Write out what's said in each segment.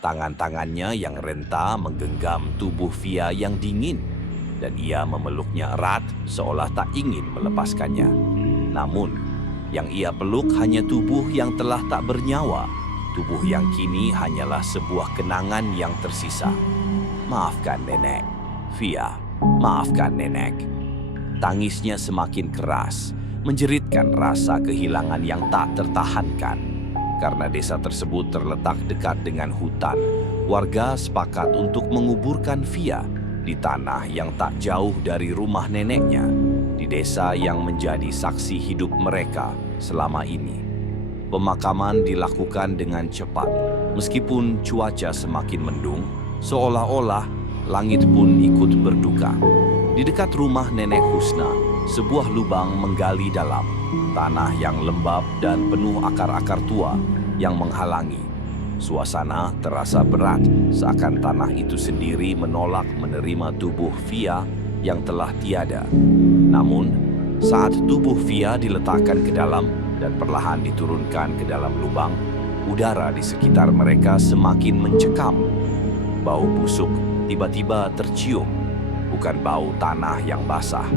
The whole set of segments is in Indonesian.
Tangan-tangannya yang renta menggenggam tubuh Via yang dingin, dan ia memeluknya erat seolah tak ingin melepaskannya. Namun, yang ia peluk hanya tubuh yang telah tak bernyawa, tubuh yang kini hanyalah sebuah kenangan yang tersisa. Maafkan nenek, Via, maafkan nenek. Tangisnya semakin keras, menjeritkan rasa kehilangan yang tak tertahankan. Karena desa tersebut terletak dekat dengan hutan, warga sepakat untuk menguburkan Via di tanah yang tak jauh dari rumah neneknya, di desa yang menjadi saksi hidup mereka selama ini. Pemakaman dilakukan dengan cepat, meskipun cuaca semakin mendung, seolah-olah langit pun ikut berduka. Di dekat rumah Nenek Husna, sebuah lubang menggali dalam, tanah yang lembab dan penuh akar-akar tua yang menghalangi. Suasana terasa berat, seakan tanah itu sendiri menolak menerima tubuh Via yang telah tiada. Namun, saat tubuh Via diletakkan ke dalam dan perlahan diturunkan ke dalam lubang, udara di sekitar mereka semakin mencekam. Bau busuk tiba-tiba tercium, bukan bau tanah yang basah,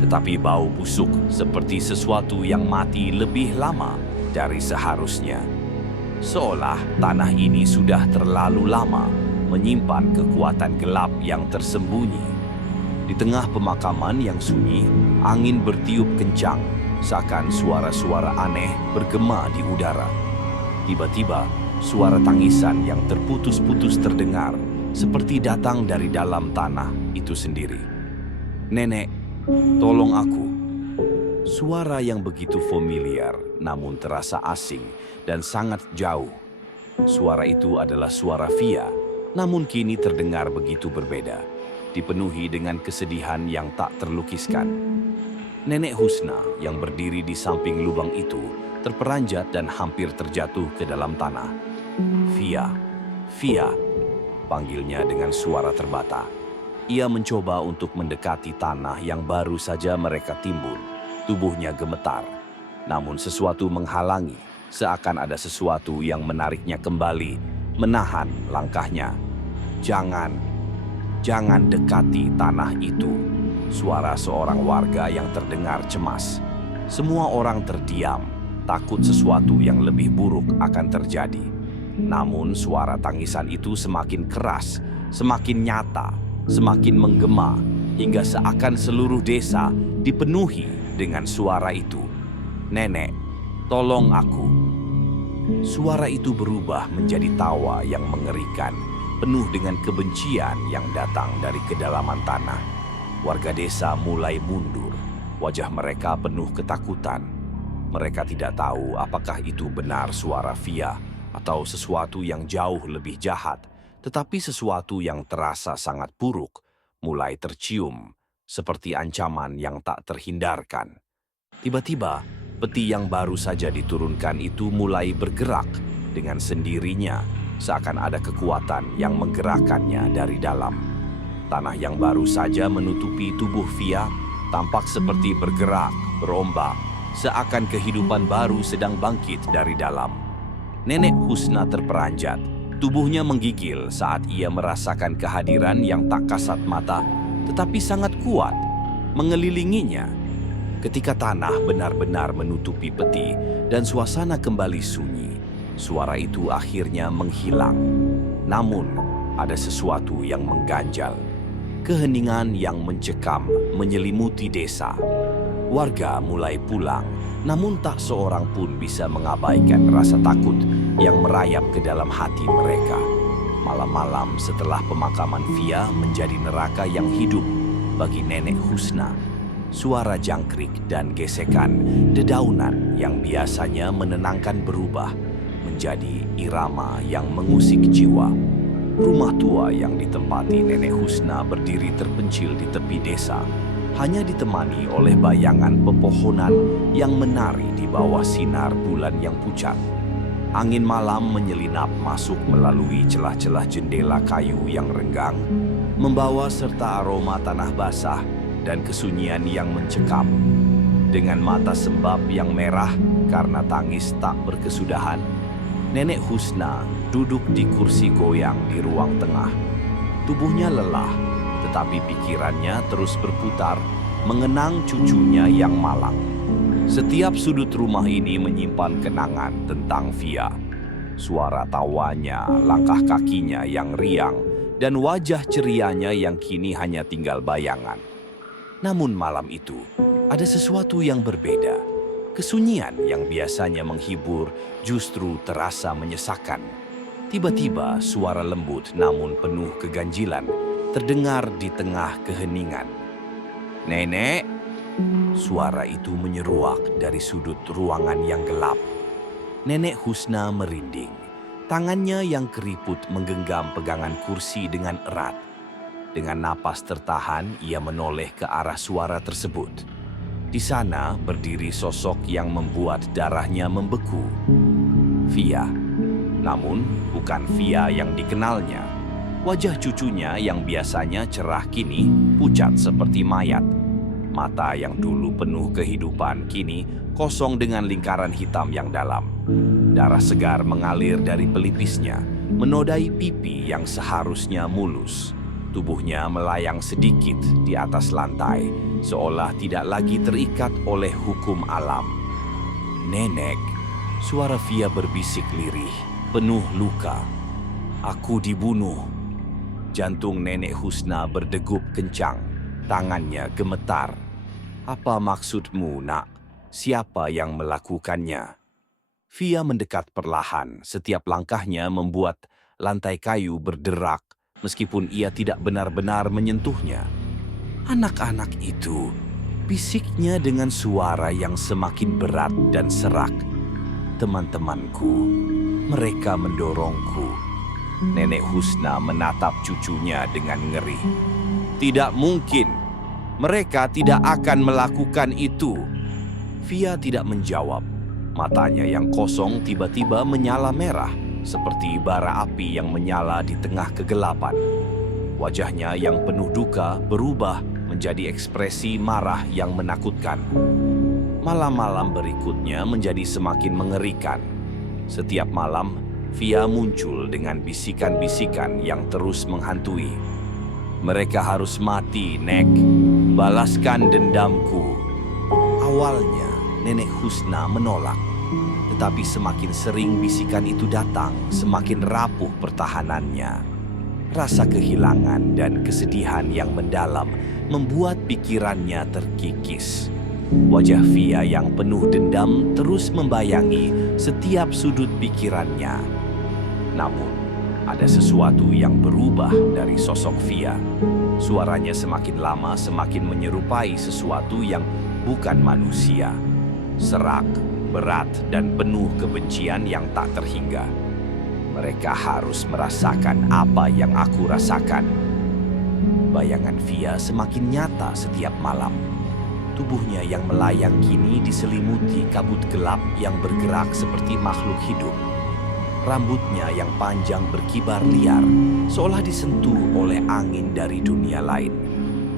tetapi bau busuk seperti sesuatu yang mati lebih lama dari seharusnya. Seolah tanah ini sudah terlalu lama menyimpan kekuatan gelap yang tersembunyi. Di tengah pemakaman yang sunyi, angin bertiup kencang, seakan suara-suara aneh bergema di udara. Tiba-tiba, suara tangisan yang terputus-putus terdengar, seperti datang dari dalam tanah itu sendiri. "Nenek, tolong aku." Suara yang begitu familiar, namun terasa asing dan sangat jauh. Suara itu adalah suara Via, namun kini terdengar begitu berbeda, dipenuhi dengan kesedihan yang tak terlukiskan. Nenek Husna yang berdiri di samping lubang itu terperanjat dan hampir terjatuh ke dalam tanah. "Via, Via," panggilnya dengan suara terbata. Ia mencoba untuk mendekati tanah yang baru saja mereka timbul. Tubuhnya gemetar, namun sesuatu menghalangi, seakan ada sesuatu yang menariknya kembali, menahan langkahnya. "Jangan, jangan dekati tanah itu," suara seorang warga yang terdengar cemas. Semua orang terdiam, takut sesuatu yang lebih buruk akan terjadi. Namun suara tangisan itu semakin keras, semakin nyata, semakin menggema, hingga seakan seluruh desa dipenuhi dengan suara itu. "Nenek, tolong aku." Suara itu berubah menjadi tawa yang mengerikan, penuh dengan kebencian yang datang dari kedalaman tanah. Warga desa mulai mundur, wajah mereka penuh ketakutan. Mereka tidak tahu apakah itu benar suara Via atau sesuatu yang jauh lebih jahat, tetapi sesuatu yang terasa sangat buruk mulai tercium, seperti ancaman yang tak terhindarkan. Tiba-tiba, peti yang baru saja diturunkan itu mulai bergerak dengan sendirinya, seakan ada kekuatan yang menggerakkannya dari dalam. Tanah yang baru saja menutupi tubuh Via tampak seperti bergerak, berombak, seakan kehidupan baru sedang bangkit dari dalam. Nenek Husna terperanjat, tubuhnya menggigil saat ia merasakan kehadiran yang tak kasat mata, tetapi sangat kuat, mengelilinginya. Ketika tanah benar-benar menutupi peti dan suasana kembali sunyi, suara itu akhirnya menghilang. Namun, ada sesuatu yang mengganjal. Keheningan yang mencekam menyelimuti desa. Warga mulai pulang, namun tak seorang pun bisa mengabaikan rasa takut yang merayap ke dalam hati mereka. Malam-malam setelah pemakaman Via menjadi neraka yang hidup bagi Nenek Husna. Suara jangkrik dan gesekan dedaunan yang biasanya menenangkan berubah menjadi irama yang mengusik jiwa. Rumah tua yang ditempati Nenek Husna berdiri terpencil di tepi desa, hanya ditemani oleh bayangan pepohonan yang menari di bawah sinar bulan yang pucat. Angin malam menyelinap masuk melalui celah-celah jendela kayu yang renggang, membawa serta aroma tanah basah dan kesunyian yang mencekam. Dengan mata sembab yang merah karena tangis tak berkesudahan, Nenek Husna duduk di kursi goyang di ruang tengah. Tubuhnya lelah, tetapi pikirannya terus berputar mengenang cucunya yang malang. Setiap sudut rumah ini menyimpan kenangan tentang Via. Suara tawanya, langkah kakinya yang riang, dan wajah cerianya yang kini hanya tinggal bayangan. Namun malam itu, ada sesuatu yang berbeda. Kesunyian yang biasanya menghibur justru terasa menyesakkan. Tiba-tiba suara lembut namun penuh keganjilan terdengar di tengah keheningan. "Nenek!" Suara itu menyeruak dari sudut ruangan yang gelap. Nenek Husna merinding. Tangannya yang keriput menggenggam pegangan kursi dengan erat. Dengan napas tertahan, ia menoleh ke arah suara tersebut. Di sana berdiri sosok yang membuat darahnya membeku. Via. Namun, bukan Via yang dikenalnya. Wajah cucunya yang biasanya cerah kini pucat seperti mayat. Mata yang dulu penuh kehidupan kini kosong dengan lingkaran hitam yang dalam. Darah segar mengalir dari pelipisnya, menodai pipi yang seharusnya mulus. Tubuhnya melayang sedikit di atas lantai, seolah tidak lagi terikat oleh hukum alam. "Nenek," suara Via berbisik lirih, penuh luka. "Aku dibunuh." Jantung Nenek Husna berdegup kencang, tangannya gemetar. "Apa maksudmu, nak? Siapa yang melakukannya?" Via mendekat perlahan, setiap langkahnya membuat lantai kayu berderak, meskipun ia tidak benar-benar menyentuhnya. "Anak-anak itu," bisiknya dengan suara yang semakin berat dan serak. "Teman-temanku, mereka mendorongku." Nenek Husna menatap cucunya dengan ngeri. "Tidak mungkin, mereka tidak akan melakukan itu." Via tidak menjawab. Matanya yang kosong tiba-tiba menyala merah, seperti bara api yang menyala di tengah kegelapan. Wajahnya yang penuh duka berubah menjadi ekspresi marah yang menakutkan. Malam-malam berikutnya menjadi semakin mengerikan. Setiap malam, Via muncul dengan bisikan-bisikan yang terus menghantui. "Mereka harus mati, Nek. Balaskan dendamku." Awalnya, Nenek Husna menolak. Tetapi semakin sering bisikan itu datang, semakin rapuh pertahanannya. Rasa kehilangan dan kesedihan yang mendalam membuat pikirannya terkikis. Wajah Via yang penuh dendam terus membayangi setiap sudut pikirannya. Namun, ada sesuatu yang berubah dari sosok Via. Suaranya semakin lama semakin menyerupai sesuatu yang bukan manusia. Serak, berat, dan penuh kebencian yang tak terhingga. "Mereka harus merasakan apa yang aku rasakan." Bayangan Via semakin nyata setiap malam. Tubuhnya yang melayang kini diselimuti kabut gelap yang bergerak seperti makhluk hidup. Rambutnya yang panjang berkibar liar, seolah disentuh oleh angin dari dunia lain.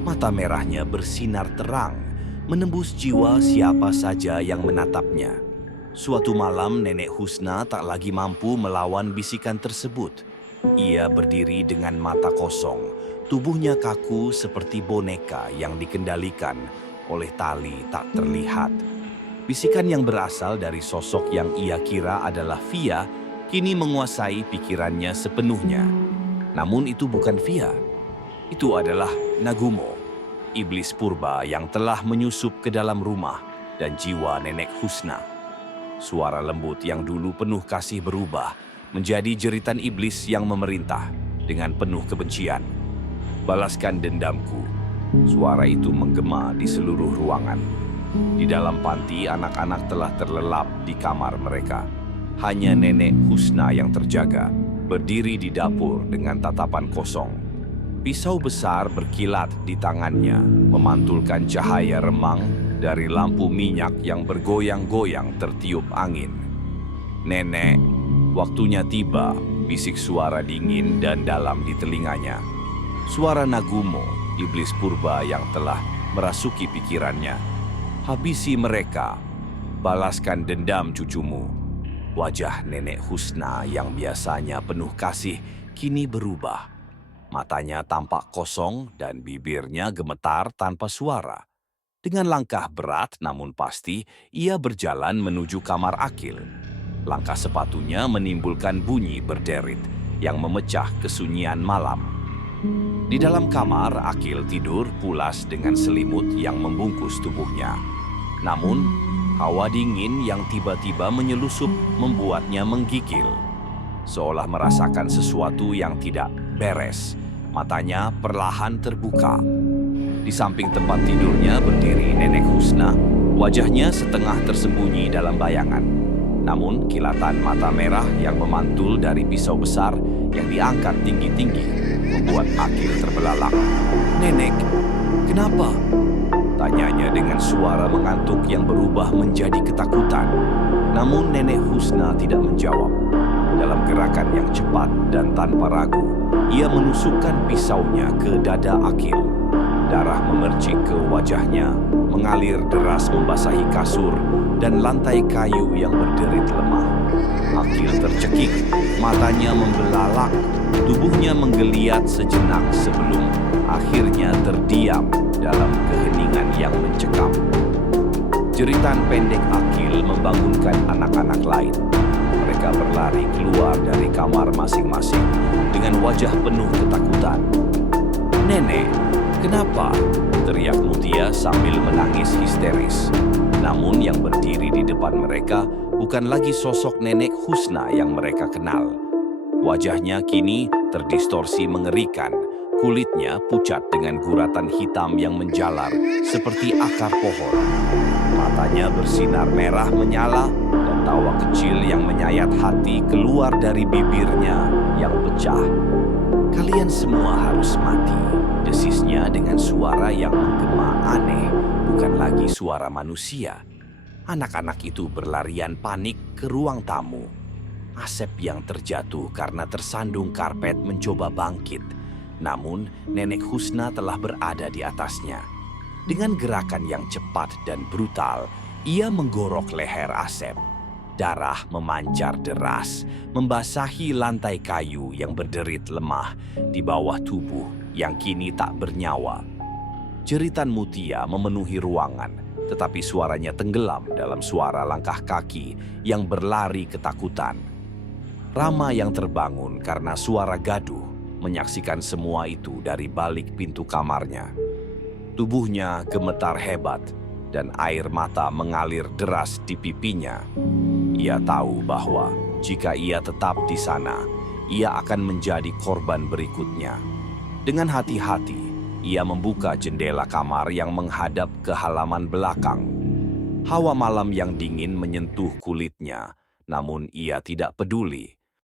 Mata merahnya bersinar terang, menembus jiwa siapa saja yang menatapnya. Suatu malam, Nenek Husna tak lagi mampu melawan bisikan tersebut. Ia berdiri dengan mata kosong, tubuhnya kaku seperti boneka yang dikendalikan oleh tali tak terlihat. Bisikan yang berasal dari sosok yang ia kira adalah Via kini menguasai pikirannya sepenuhnya. Namun itu bukan Via. Itu adalah Nagumo, iblis purba yang telah menyusup ke dalam rumah dan jiwa Nenek Husna. Suara lembut yang dulu penuh kasih berubah menjadi jeritan iblis yang memerintah dengan penuh kebencian. "Balaskan dendamku." Suara itu menggema di seluruh ruangan. Di dalam panti, anak-anak telah terlelap di kamar mereka. Hanya Nenek Husna yang terjaga, berdiri di dapur dengan tatapan kosong. Pisau besar berkilat di tangannya, memantulkan cahaya remang dari lampu minyak yang bergoyang-goyang tertiup angin. "Nenek, waktunya tiba," bisik suara dingin dan dalam di telinganya. Suara Nagumo, iblis purba yang telah merasuki pikirannya. "Habisi mereka, balaskan dendam cucumu." Wajah Nenek Husna yang biasanya penuh kasih kini berubah. Matanya tampak kosong dan bibirnya gemetar tanpa suara. Dengan langkah berat namun pasti, ia berjalan menuju kamar Akil. Langkah sepatunya menimbulkan bunyi berderit yang memecah kesunyian malam. Di dalam kamar, Akil tidur pulas dengan selimut yang membungkus tubuhnya. Namun, hawa dingin yang tiba-tiba menyelusup membuatnya menggigil. Seolah merasakan sesuatu yang tidak beres, matanya perlahan terbuka. Di samping tempat tidurnya berdiri Nenek Husna, wajahnya setengah tersembunyi dalam bayangan. Namun kilatan mata merah yang memantul dari pisau besar yang diangkat tinggi-tinggi membuat Akil terbelalak. "Nenek, kenapa?" tanyanya dengan suara mengantuk yang berubah menjadi ketakutan. Namun Nenek Husna tidak menjawab. Dalam gerakan yang cepat dan tanpa ragu, ia menusukkan pisaunya ke dada Akil. Darah memercik ke wajahnya, mengalir deras membasahi kasur dan lantai kayu yang berderit lemah. Akil tercekik, matanya membelalak, tubuhnya menggeliat sejenak sebelum akhirnya terdiam dalam keheningan yang mencekam. Jeritan pendek Akil membangunkan anak-anak lain. Mereka berlari keluar dari kamar masing-masing dengan wajah penuh ketakutan. "Nenek, kenapa?" teriak Mutia sambil menangis histeris. Namun yang berdiri di depan mereka bukan lagi sosok Nenek Husna yang mereka kenal. Wajahnya kini terdistorsi mengerikan. Kulitnya pucat dengan guratan hitam yang menjalar seperti akar pohon. Matanya bersinar merah menyala dan tawa kecil yang menyayat hati keluar dari bibirnya yang pecah. "Kalian semua harus mati," desisnya dengan suara yang menggema aneh, bukan lagi suara manusia. Anak-anak itu berlarian panik ke ruang tamu. Asep yang terjatuh karena tersandung karpet mencoba bangkit. Namun, Nenek Husna telah berada di atasnya. Dengan gerakan yang cepat dan brutal, ia menggorok leher Asep. Darah memancar deras, membasahi lantai kayu yang berderit lemah di bawah tubuh yang kini tak bernyawa. Jeritan Mutia memenuhi ruangan, tetapi suaranya tenggelam dalam suara langkah kaki yang berlari ketakutan. Rama yang terbangun karena suara gaduh menyaksikan semua itu dari balik pintu kamarnya. Tubuhnya gemetar hebat dan air mata mengalir deras di pipinya. Ia tahu bahwa jika ia tetap di sana, ia akan menjadi korban berikutnya. Dengan hati-hati, ia membuka jendela kamar yang menghadap ke halaman belakang. Hawa malam yang dingin menyentuh kulitnya, namun ia tidak peduli.